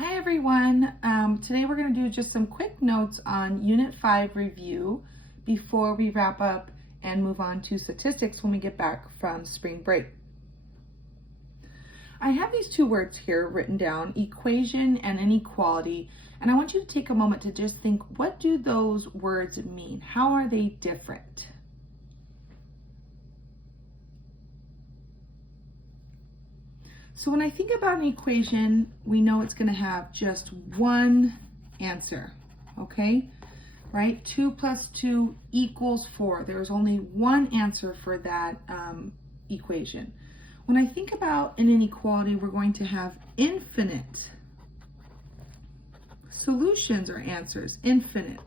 Hi everyone. Today we're going to do just some quick notes on Unit 5 review before we wrap up and move on to statistics when we get back from spring break. I have these two words here written down, equation and inequality, and I want you to take a moment to just think, what do those words mean? How are they different? So when I think about an equation, we know it's going to have just one answer, okay? Right? 2 plus 2 equals 4. There's only one answer for that equation. When I think about an inequality, we're going to have infinite solutions or answers, infinite,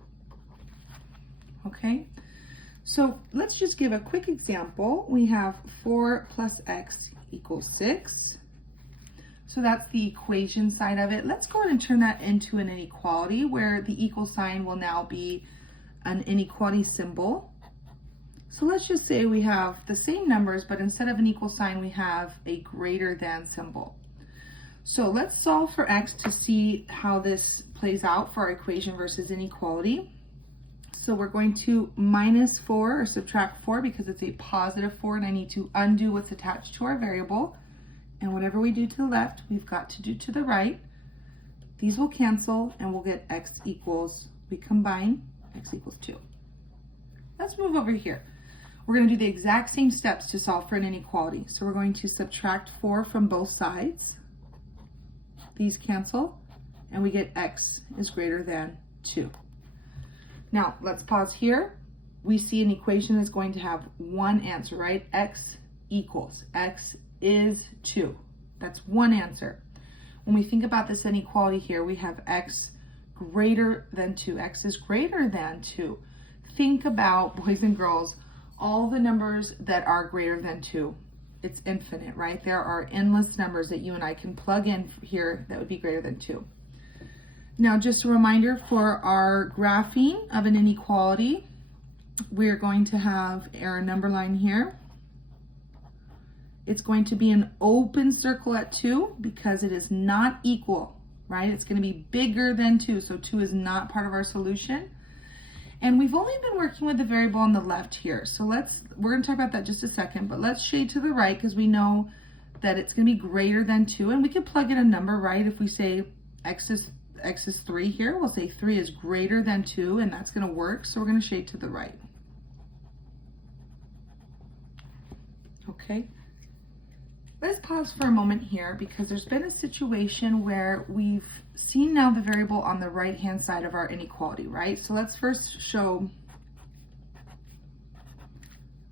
okay? So let's just give a quick example. We have 4 plus x equals 6. So that's the equation side of it. Let's go ahead and turn that into an inequality where the equal sign will now be an inequality symbol. So let's just say we have the same numbers, but instead of an equal sign, we have a greater than symbol. So let's solve for x to see how this plays out for our equation versus inequality. So we're going to minus 4 or subtract 4 because it's a positive 4 and I need to undo what's attached to our variable. And whatever we do to the left, we've got to do to the right. These will cancel and we'll get x equals, we combine, x equals 2. Let's move over here. We're going to do the exact same steps to solve for an inequality. So we're going to subtract 4 from both sides. These cancel and we get x is greater than 2. Now let's pause here. We see an equation that's going to have one answer, right? X equals, x is 2. That's one answer. When we think about this inequality here, we have x greater than 2. X is greater than 2. Think about, boys and girls, all the numbers that are greater than 2. It's infinite, right? There are endless numbers that you and I can plug in here that would be greater than 2. Now, just a reminder for our graphing of an inequality, we're going to have our number line here. It's going to be an open circle at 2 because it is not equal, right? It's going to be bigger than 2, so 2 is not part of our solution. And we've only been working with the variable on the left here. So we're going to talk about that just a second, but let's shade to the right because we know that it's going to be greater than 2, and we can plug in a number, right? If we say x is 3 here, we'll say 3 is greater than 2, and that's going to work, so we're going to shade to the right. Okay. Let's pause for a moment here because there's been a situation where we've seen now the variable on the right hand side of our inequality, right? So let's first show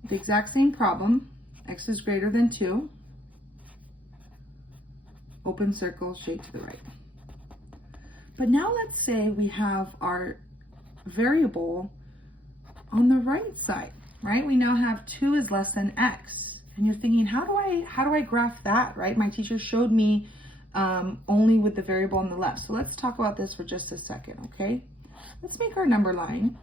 the exact same problem. X is greater than 2. Open circle, shade to the right. But now let's say we have our variable on the right side, right? We now have 2 is less than x. And you're thinking, how do I graph that, right? My teacher showed me only with the variable on the left. So let's talk about this for just a second, okay? Let's make our number line.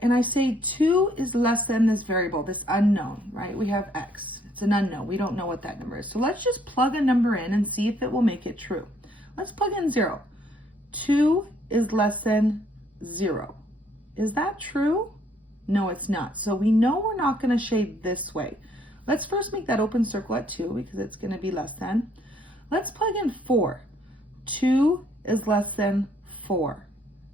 And I say 2 is less than this variable, this unknown, right? We have x. It's an unknown. We don't know what that number is. So let's just plug a number in and see if it will make it true. Let's plug in 0. 2 is less than 0. Is that true? No, it's not. So we know we're not going to shade this way. Let's first make that open circle at 2 because it's going to be less than. Let's plug in 4. 2 is less than 4.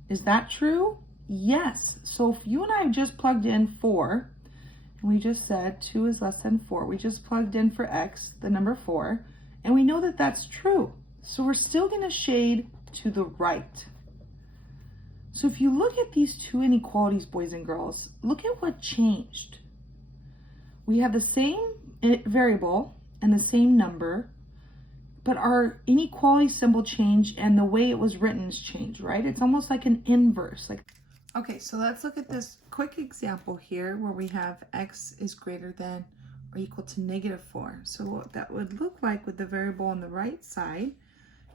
Is that true? Yes. So if you and I have just plugged in 4, and we just said 2 is less than 4, we just plugged in for x, the number 4, and we know that that's true. So we're still going to shade to the right. So if you look at these two inequalities, boys and girls, look at what changed. We have the same variable and the same number, but our inequality symbol changed and the way it was written has changed, right? It's almost like an inverse. Okay, so let's look at this quick example here where we have x is greater than or equal to -4. So what that would look like with the variable on the right side,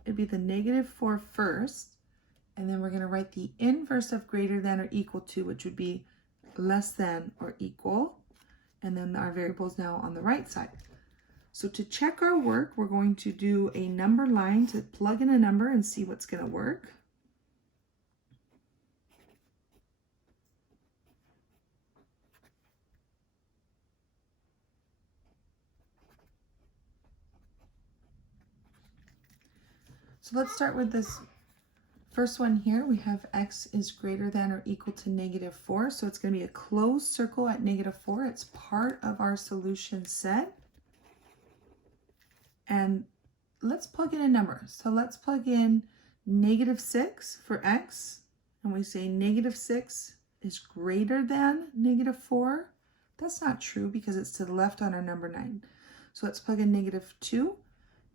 it'd be the -4 first. And then we're going to write the inverse of greater than or equal to, which would be less than or equal. And then our variable is now on the right side. So to check our work, we're going to do a number line to plug in a number and see what's going to work. So let's start with this first one here. We have x is greater than or equal to -4. So it's going to be a closed circle at -4. It's part of our solution set. And let's plug in a number. So let's plug in -6 for x. And we say -6 is greater than -4. That's not true because it's to the left on our number 9. So let's plug in -2.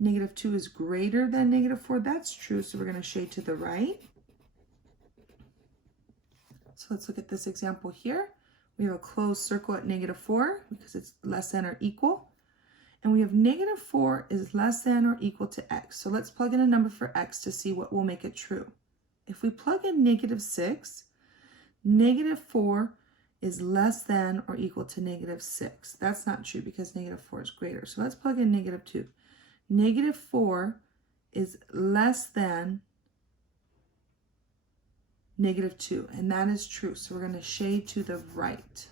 -2 is greater than -4. That's true. So we're going to shade to the right. So let's look at this example here. We have a closed circle at -4 because it's less than or equal. And we have -4 is less than or equal to x. So let's plug in a number for x to see what will make it true. If we plug in -6, -4 is less than or equal to -6. That's not true because -4 is greater. So let's plug in -2. -4 is less than -2, and that is true. So we're going to shade to the right.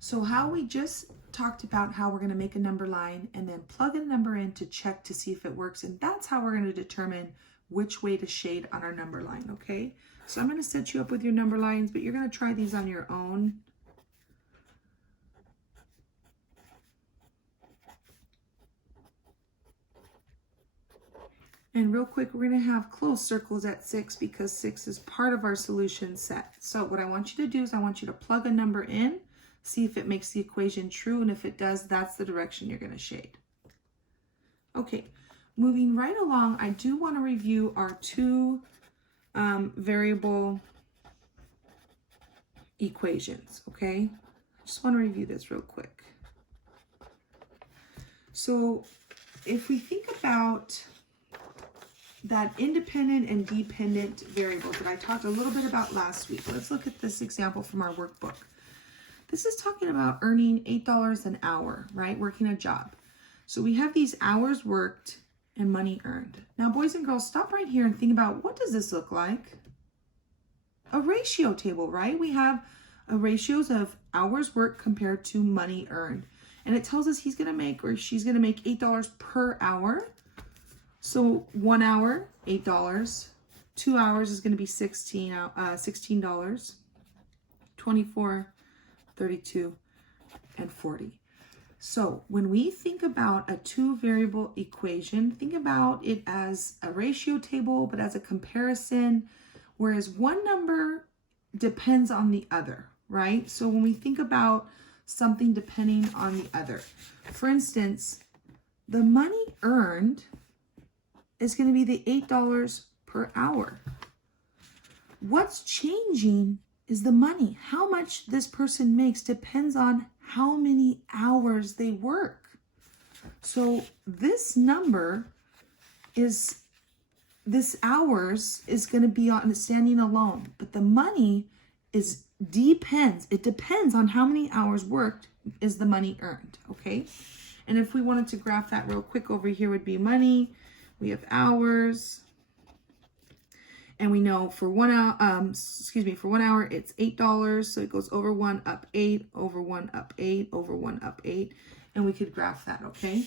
So how we just talked about how we're going to make a number line and then plug a number in to check to see if it works. And that's how we're going to determine which way to shade on our number line, okay? So I'm going to set you up with your number lines, but you're going to try these on your own. And real quick, we're going to have closed circles at 6 because 6 is part of our solution set. So what I want you to do is I want you to plug a number in, see if it makes the equation true, and if it does, that's the direction you're going to shade. Okay, moving right along, I do want to review our two variable equations, okay? I just want to review this real quick. So if we think about that independent and dependent variables that I talked a little bit about last week, let's look at this example from our workbook. This is talking about earning $8 an hour, right? Working a job. So we have these hours worked and money earned. Now, boys and girls, stop right here and think about, what does this look like? A ratio table, right? We have ratios of hours worked compared to money earned. And it tells us he's going to make or she's going to make $8 per hour. So 1 hour, $8. 2 hours is going to be $16, 24, 32, and 40. So when we think about a two variable equation, think about it as a ratio table, but as a comparison, whereas one number depends on the other, right? So when we think about something depending on the other, for instance, the money earned is going to be the $8 per hour. What's changing is the money. How much this person makes depends on how many hours they work. So this number is, this hours is going to be on standing alone, but the money is it depends on how many hours worked is the money earned, okay? And if we wanted to graph that real quick, over here would be money. We have hours, and we know for 1 hour, for 1 hour, it's $8. So it goes over 1 up 8, over 1 up 8, over 1 up 8, and we could graph that, okay?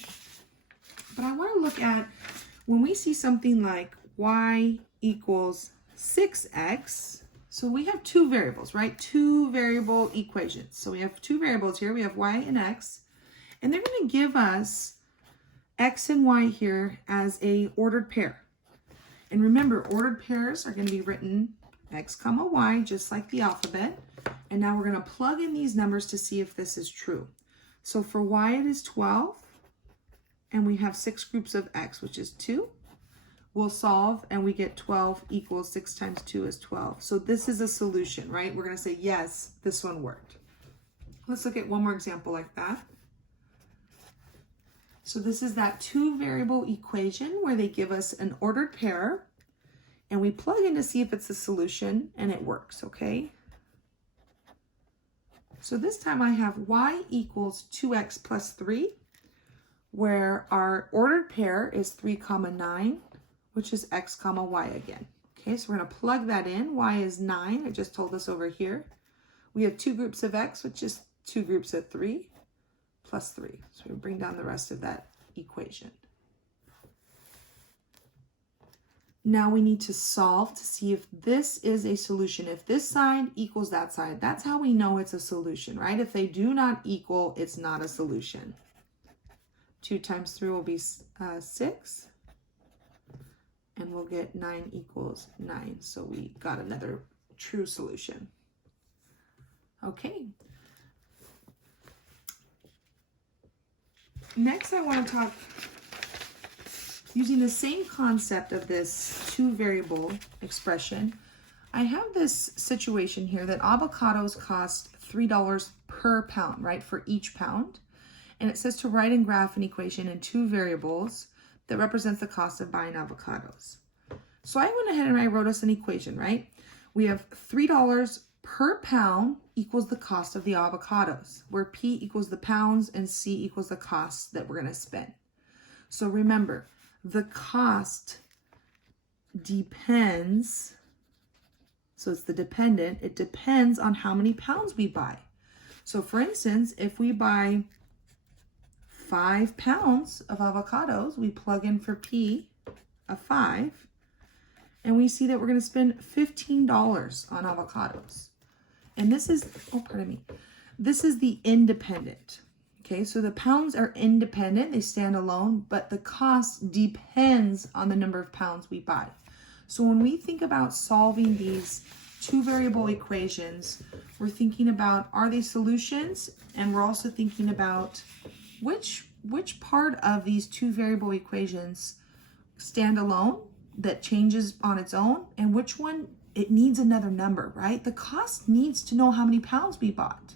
But I want to look at when we see something like y equals 6x. So we have two variables, right? Two variable equations. So we have two variables here. We have y and x, and they're going to give us x and y here as a ordered pair. And remember, ordered pairs are going to be written x comma y, just like the alphabet. And now we're going to plug in these numbers to see if this is true. So for y it is 12, and we have 6 groups of x, which is 2. We'll solve, and we get 12 equals 6 times 2 is 12. So this is a solution, right? We're going to say, yes, this one worked. Let's look at one more example like that. So this is that two variable equation where they give us an ordered pair, and we plug in to see if it's a solution, and it works, okay? So this time I have y equals 2x plus 3, where our ordered pair is 3 comma 9, which is x comma y again. Okay, so we're going to plug that in. Y is 9. It just told us over here. We have two groups of x, which is two groups of 3 plus 3. So we bring down the rest of that equation. Now we need to solve to see if this is a solution. If this side equals that side, that's how we know it's a solution, right? If they do not equal, it's not a solution. 2 times 3 will be 6. And we'll get 9 equals 9. So we got another true solution. Okay. Next, I want to talk using the same concept of this two variable expression. I have this situation here that avocados cost $3 per pound, right, for each pound. And it says to write and graph an equation in two variables that represents the cost of buying avocados. So I went ahead and I wrote us an equation, right? We have $3 per pound equals the cost of the avocados, where P equals the pounds and C equals the cost that we're going to spend. So remember, the cost depends, so it's the dependent, it depends on how many pounds we buy. So for instance, if we buy 5 pounds of avocados, we plug in for P of 5, and we see that we're going to spend $15 on avocados. And this is, this is the independent. Okay, so the pounds are independent, they stand alone, but the cost depends on the number of pounds we buy. So when we think about solving these two variable equations, we're thinking about, are they solutions? And we're also thinking about which part of these two variable equations stand alone that changes on its own, and which one it needs another number, right? The cost needs to know how many pounds we bought.